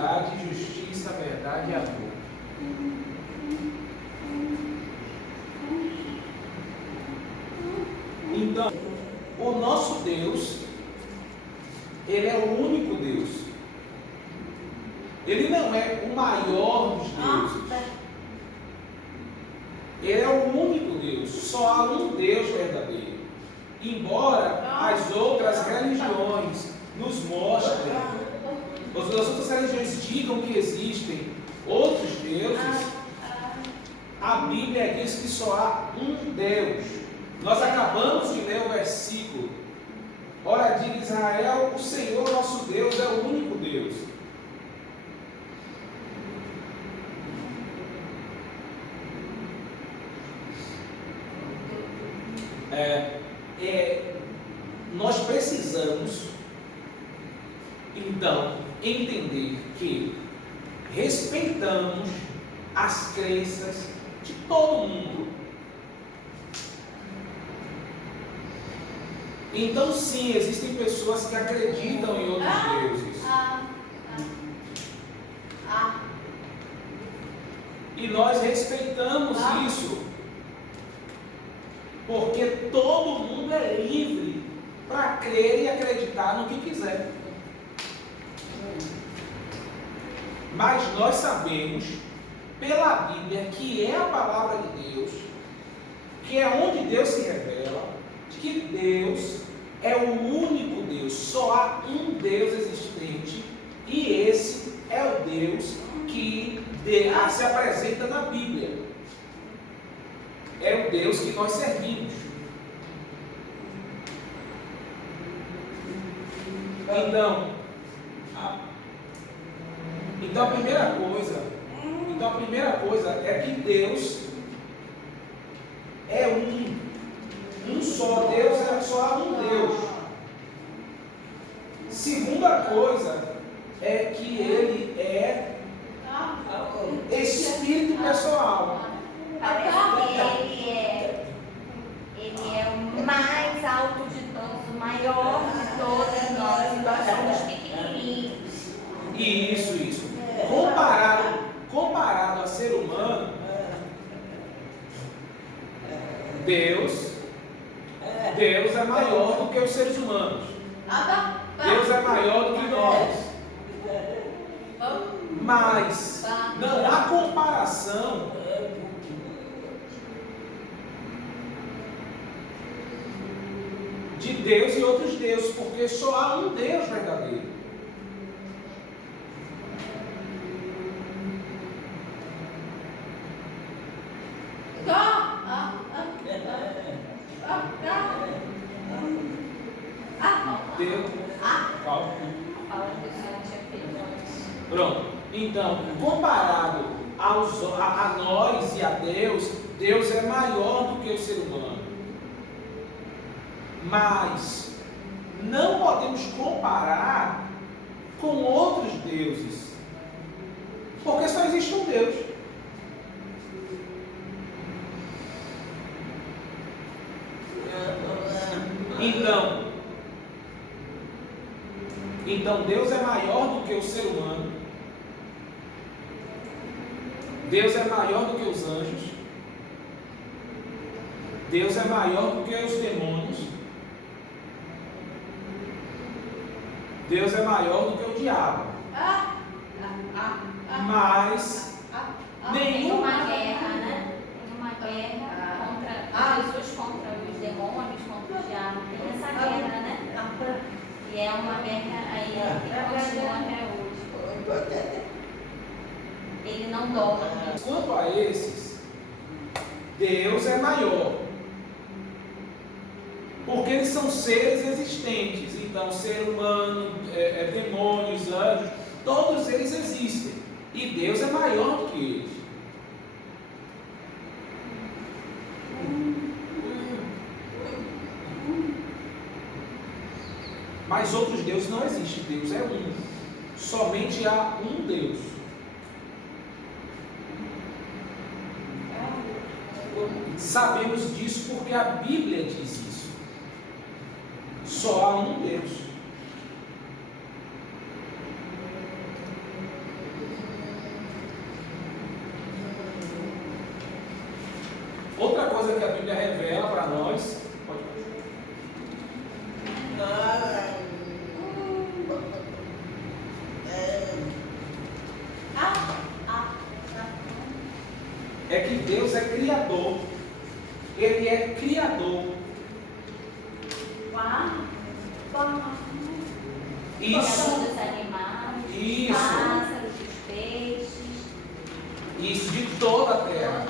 santidade, justiça, verdade e amor. Então, o nosso Deus, Ele é o único Deus. Ele não é o maior dos deuses. Ele é o único Deus. Só há um Deus verdadeiro. Embora as outras religiões nos mostrem, as outras religiões digam que existem outros deuses, a Bíblia diz que só há um Deus. Nós acabamos de ler o versículo. Ora, diz Israel, o Senhor nosso Deus é o único Deus. Nós precisamos, então, entender que respeitamos as crenças de todo mundo. Então, sim, existem pessoas que acreditam em outros deuses. E nós respeitamos isso, porque todo mundo é livre para crer e acreditar no que quiser. Mas nós sabemos, pela Bíblia, que é a palavra de Deus, que é onde Deus se revela, que Deus é o único Deus, só há um Deus existente, e esse é o Deus que se apresenta na Bíblia. É o Deus que nós servimos. Então a primeira coisa é que Deus é um só Deus, só há um Deus. Segunda coisa é que Ele é Espírito pessoal. Ele é o mais alto de todos, o maior de todos nós, e nós somos pequenininhos. Isso. Comparado a ser humano, Deus é maior do que os seres humanos. Deus é maior do que nós. Mas não há comparação de Deus e outros deuses, porque só há um Deus verdadeiro. Pronto. Então, comparado a nós e a Deus, Deus é maior do que o ser humano. Mas não podemos comparar com outros deuses, porque só existe um Deus. Então Deus é maior do que o ser humano. Deus é maior do que os anjos. Deus é maior do que os demônios. Deus é maior do que o diabo. Mas nenhuma guerra, né? Nenhuma guerra contra Jesus, contra os demônios, contra o diabo. Tem essa guerra, né? E é uma guerra aí que continua até hoje. Ele não dorme. Quanto a esses, Deus é maior, porque eles são seres existentes. Então, ser humano, demônios, anjos, todos eles existem, e Deus é maior do que eles. Mas outros deuses não existem. Deus é um. Somente há um Deus. Sabemos disso porque a Bíblia diz isso. Só há um Deus. Outra coisa que a Bíblia revela para nós. Pode é que Deus é criador. Ele é criador. Isso. Dos animais, Isso. dos pássaros, dos peixes. Isso, de toda a terra.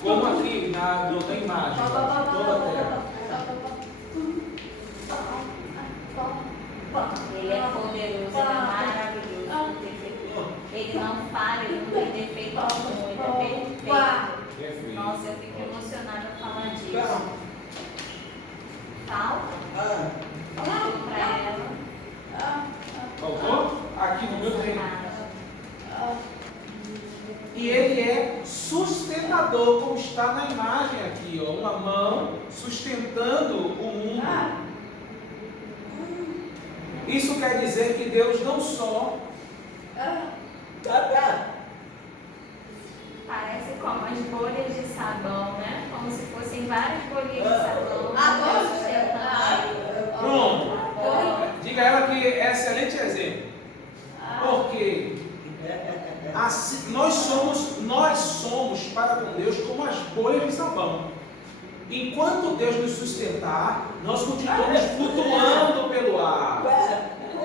Como aqui na imagem. De toda a terra. Ele é poderoso, ele é maravilhoso. Ele não falha, ele não tem defeito algum, ele é perfeito. Nossa, eu fico emocionada a falar disso. Falta? Para ela. Faltou? Aqui no meu reino. E ele é sustentador, como está na imagem aqui, ó, uma mão sustentando o mundo. Isso quer dizer que Deus não só Parece como as bolhas de sabão, né? Como se fossem várias bolhas de sabão. Pronto. Diga a ela que é excelente exemplo. Porque assim, nós somos para com Deus como as bolhas de sabão. Enquanto Deus nos sustentar, nós continuamos flutuando pelo ar.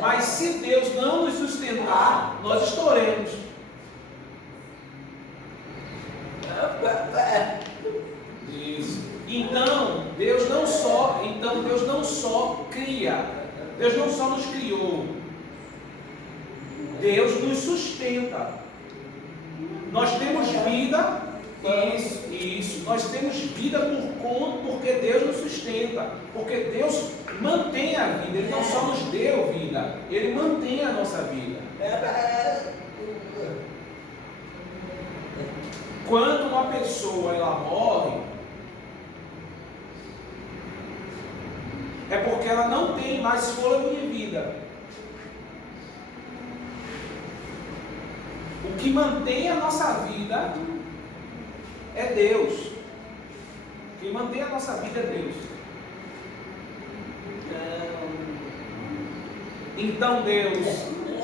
Mas se Deus não nos sustentar, nós estouremos. Isso. Então Deus não só cria, Deus não só nos criou, Deus nos sustenta. Nós temos vida, isso. Nós temos vida porque Deus nos sustenta, porque Deus mantém a vida. Ele não só nos deu vida, Ele mantém a nossa vida. Quando uma pessoa ela morre, é porque ela não tem mais fôlego de vida. O que mantém a nossa vida é Deus. Quem mantém a nossa vida é Deus. Então Deus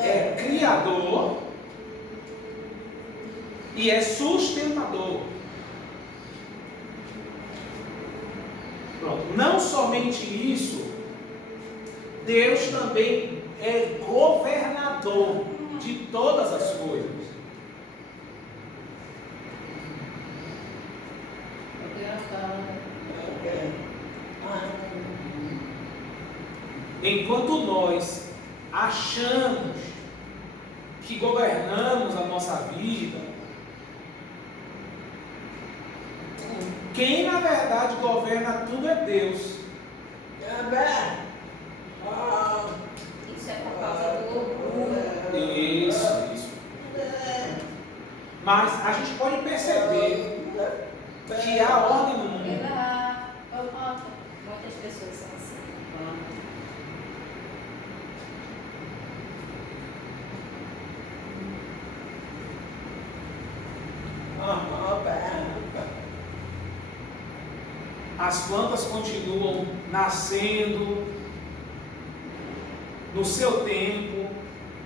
é criador e é sustentador. Pronto. Não somente isso, Deus também é governador de todas as coisas. Enquanto nós achamos que governamos a nossa vida, quem na verdade governa tudo é Deus. Isso é por causa do orgulho. Isso. Mas a gente pode perceber que há ordem no mundo. Muitas pessoas são assim. As plantas continuam nascendo no seu tempo,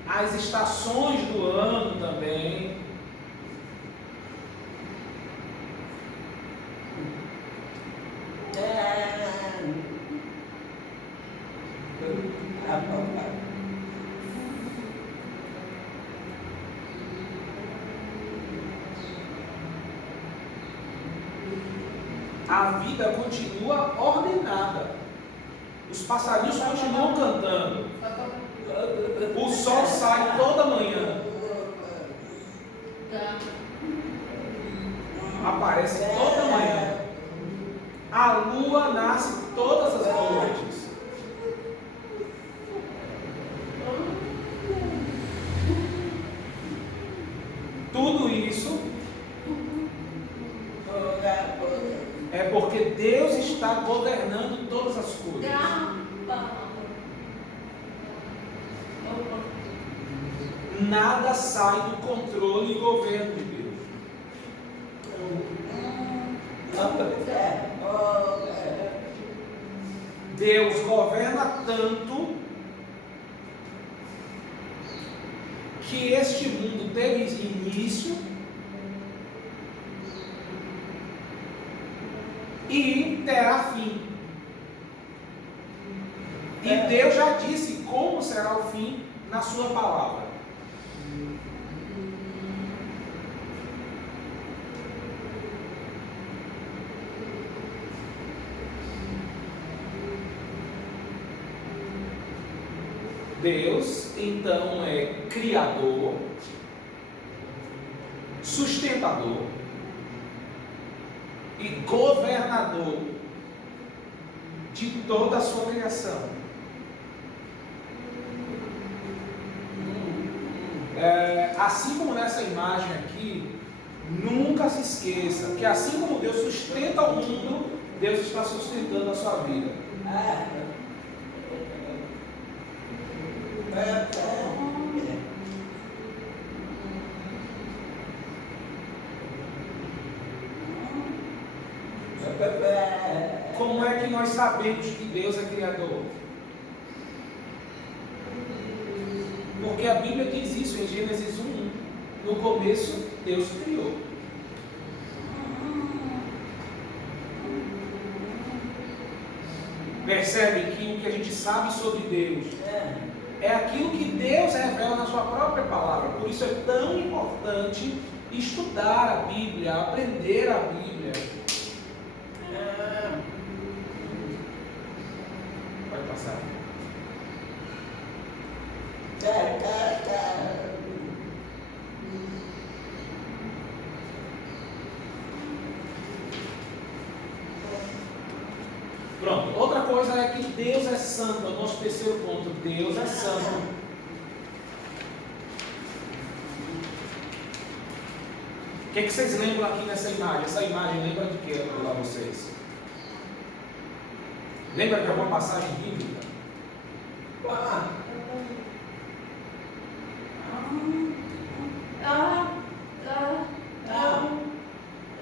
as estações do ano também. A vida continua ordenada. Os passarinhos continuam cantando. O sol sai toda manhã. Aparece toda manhã. A lua nasce todas as noites. Tudo isso é porque Deus está governando todas as coisas. Nada sai do controle e governo de Deus. Deus governa tanto que este mundo teve início e terá fim. E Deus já disse como será o fim na sua palavra. Deus, então, é criador, sustentador e governador de toda a sua criação. Assim como nessa imagem aqui, nunca se esqueça que assim como Deus sustenta o mundo, Deus está sustentando a sua vida. Como é que nós sabemos que Deus é criador? Porque a Bíblia diz isso em Gênesis 1:1. No começo, Deus criou. Percebe que o que a gente sabe sobre Deus é aquilo que Deus revela na sua própria palavra. Por isso é tão importante estudar a Bíblia, aprender a Bíblia. Pode passar. Pronto. Outra coisa é que Deus é santo. É o nosso terceiro ponto. Deus é santo. O que vocês lembram aqui nessa imagem? Essa imagem lembra de que para vocês? Lembra de alguma passagem bíblica?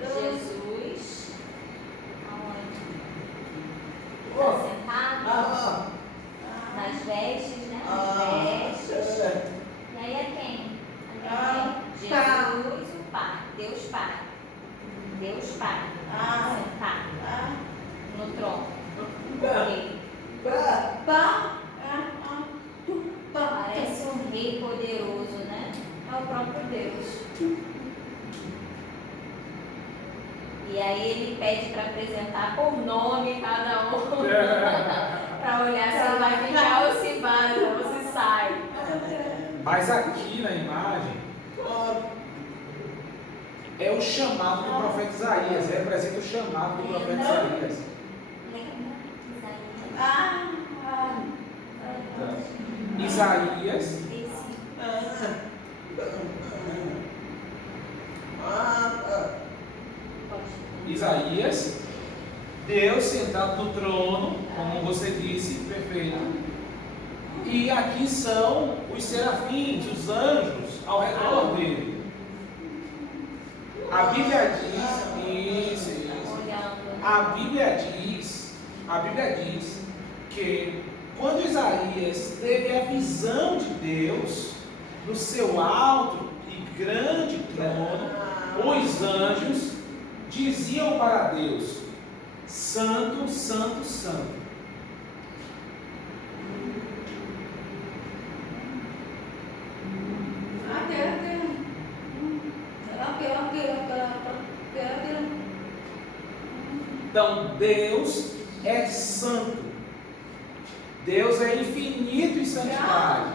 Jesus, aonde? Sentado, nas vestes, né? Nas vestes. E aí é quem? Jesus, o Pai, Deus Pai. Deus Pai, sentado no trono. Parece um rei poderoso, né? É o próprio Deus. E aí ele pede para apresentar por nome cada um. Para olhar se ele vai ficar ou se vai, ou se sai. Mas aqui na imagem é o chamado do profeta Isaías. Representa o chamado do profeta Isaías. Isaías. Isaías, Deus sentado no trono, como você disse, perfeito. E aqui são os serafins, os anjos ao redor dele. A Bíblia diz, isso. A Bíblia diz que quando Isaías teve a visão de Deus no seu alto e grande trono, os anjos diziam para Deus: Santo, Santo, Santo. Então Deus é santo. Deus é infinito em santidade.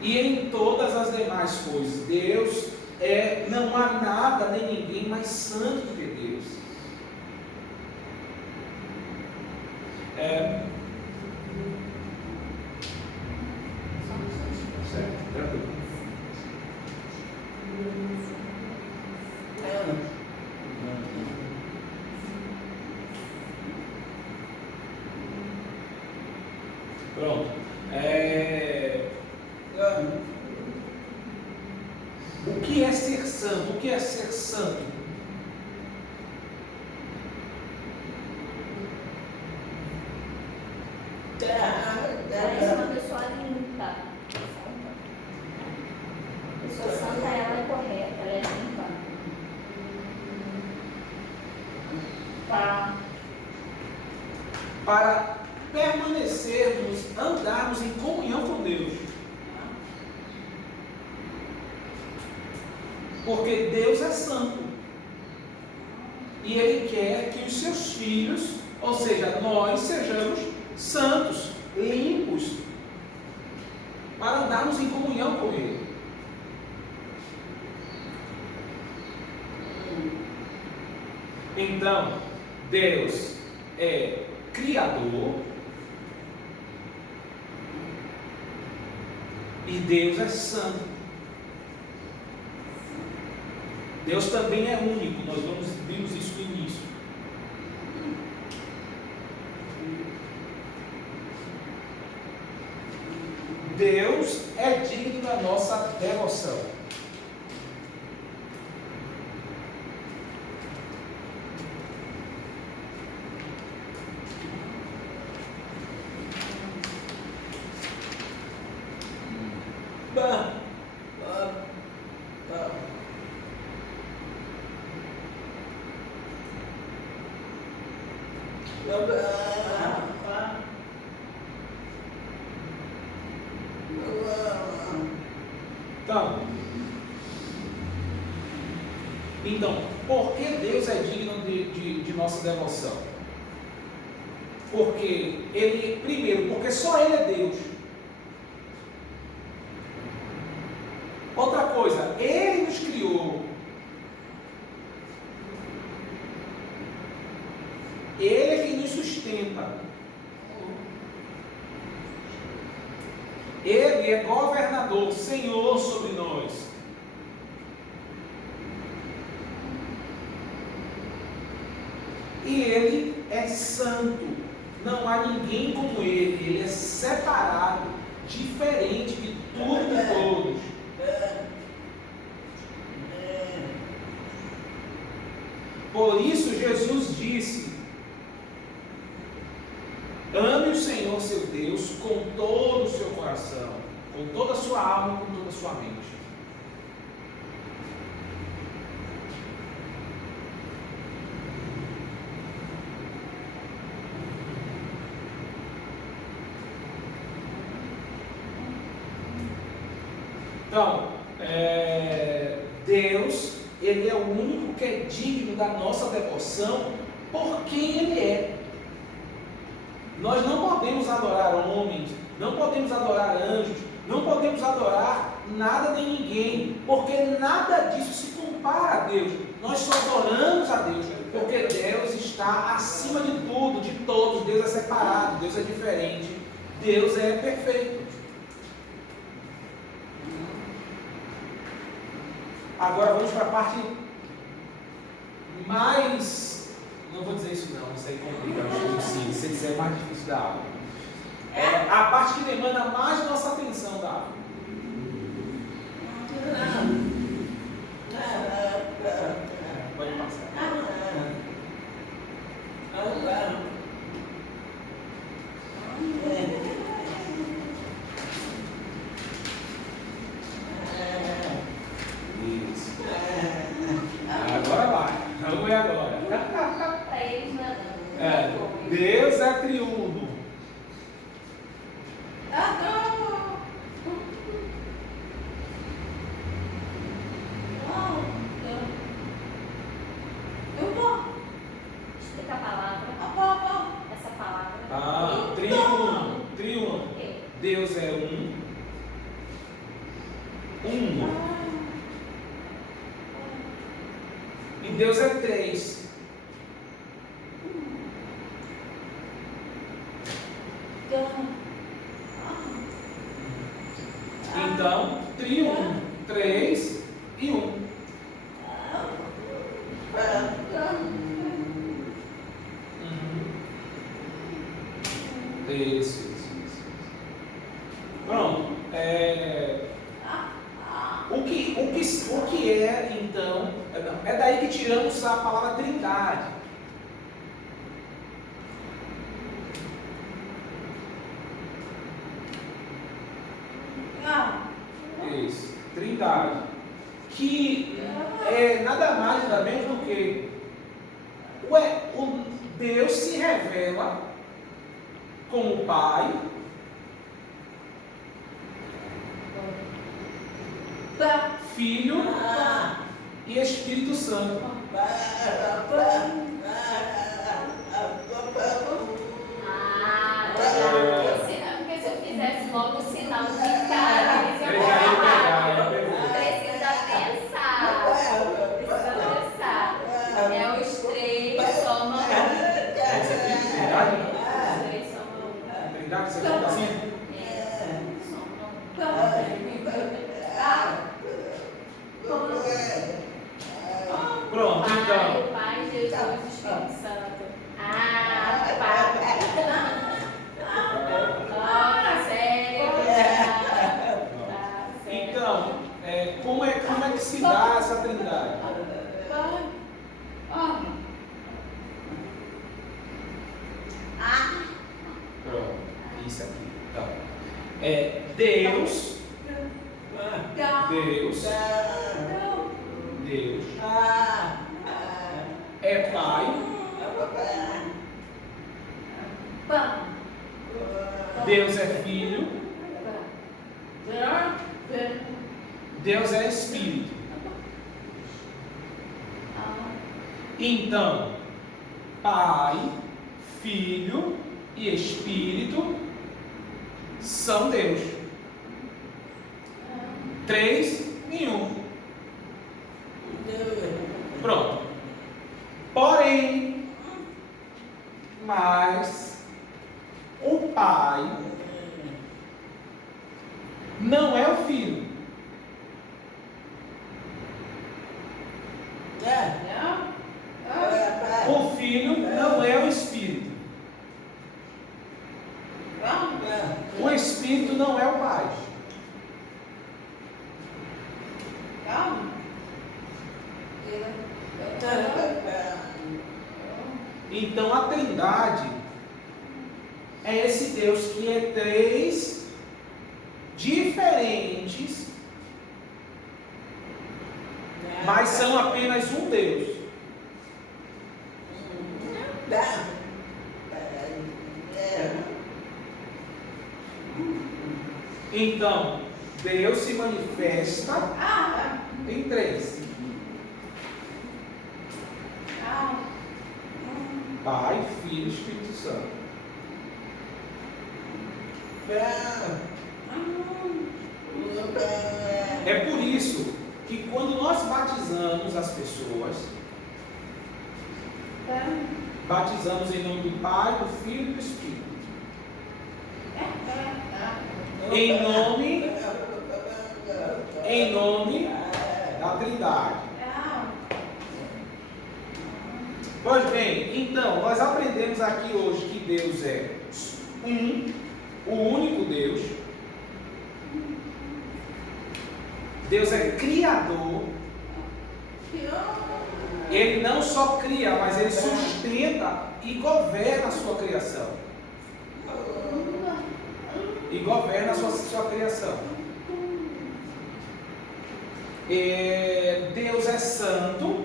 E em todas as demais coisas, Deus não há nada nem ninguém mais santo do que Deus. Certo, tranquilo. Pronto. O que é ser santo? O que é ser santo? Parece uma pessoa limpa. A pessoa santa, ela é correta, ela é limpa. Para permanecermos, andarmos em comunhão com Deus. Porque Deus é santo. E Ele quer que os seus filhos, ou seja, nós, sejamos santos, limpos, para andarmos em comunhão com Ele. Então, Deus é Criador e Deus é santo. Deus também é único, nós vimos isso no início. Deus é digno da nossa devoção. Então, por que Deus é digno de nossa devoção? Porque Ele, primeiro, porque só Ele é Deus. Outra coisa, Ele nos criou. Ele é quem nos sustenta. Ele é governador, Senhor sobre nós. E Ele é santo. Não há ninguém como Ele. Ele é separado, diferente de tudo e todos. Por isso Jesus disse: ame o Senhor seu Deus com todo o seu coração, com toda a sua alma e com toda a sua mente. Então, Deus, Ele é o único que é digno da nossa devoção por quem Ele é. Nós não podemos adorar homens, não podemos adorar anjos, não podemos adorar nada nem ninguém, porque nada disso se compara a Deus. Nós só adoramos a Deus, porque Deus está acima de tudo, de todos. Deus é separado, Deus é diferente, Deus é perfeito. Agora vamos para a parte mais, não vou dizer isso não, isso aí complica, isso é mais difícil da aula. A parte que demanda mais nossa atenção da aula. Pode passar. Isso. Agora vai. Vamos ver agora. Deus é triuno. Explica a palavra. Essa palavra. Triuno. Triuno. Deus é um. E Deus é três. Então, triuno, três e um. Isso. Pronto. o que é, então, é daí que tiramos a palavra trindade. Isso, trindade. Que é nada mais nada menos do que o Deus se revela como Pai, Filho e Espírito Santo. Porque se eu fizesse logo o sinal de cara, eles iam pegar. Precisa pensar. É os três somam um. Essa aqui é trindade? Os três somam um. Trindade, você conta assim? Pronto, então. Pai, Jesus e Espírito Santo. Sério? Então, como é que se dá essa trindade? Pronto, isso aqui. Então, Deus é Pai, Deus é Filho, Deus é Espírito. Então, Pai, Filho e Espírito são Deus. 3 em 1. Pronto. Porém, mas o Pai não é o Filho. O Filho não é o Espírito. O Espírito não é o Pai. Então a Trindade é esse Deus que é 3 diferentes, mas são apenas um Deus. Então, Deus se manifesta em 3. Pai, Filho e Espírito Santo. É por isso que quando nós batizamos as pessoas, batizamos em nome do Pai, do Filho e do Espírito. Em nome da Trindade. Pois bem, então, nós aprendemos aqui hoje que Deus é o único Deus. Deus é criador. Ele não só cria, mas ele sustenta e governa a sua criação. E governa a sua criação. Deus é santo.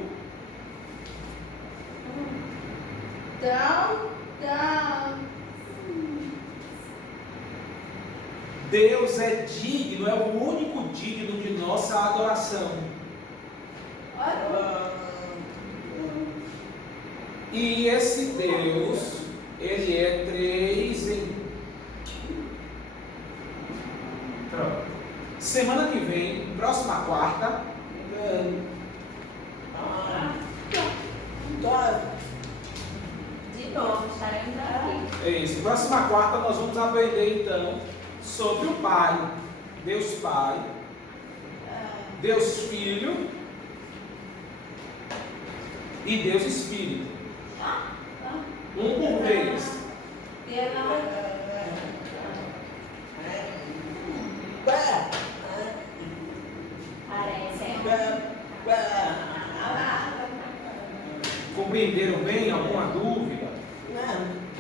Deus é digno, é o único digno de nossa adoração. E esse Deus, ele é 3 em. Pronto. Semana que vem, próxima quarta. De novo, estaremos aqui. É isso. Próxima quarta nós vamos aprender então sobre o Pai, Deus Pai, Deus Filho e Deus Espírito. Um por vez. Parece Compreenderam bem? Alguma dúvida? Não.